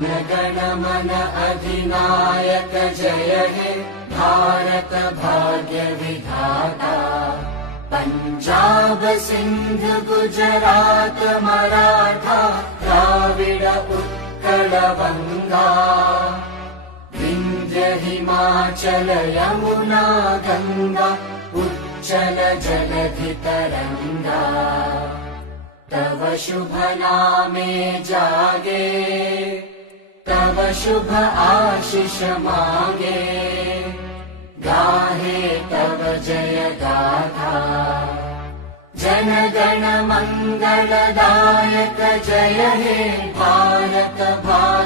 गण मन अधिनायक जय हे भारत भाग्य विधाता। पंजाब सिंध गुजरात मराठा द्राविड उत्कल बंगा। विंध्य हिमाचल यमुना गंगा उच्चल जलधि तरंगा। तव शुभ नामे जागे तव शुभ आशीष मांगे। गाहे तव जय गाथा जन गण मंगलदायक जय हे भारत भाग्य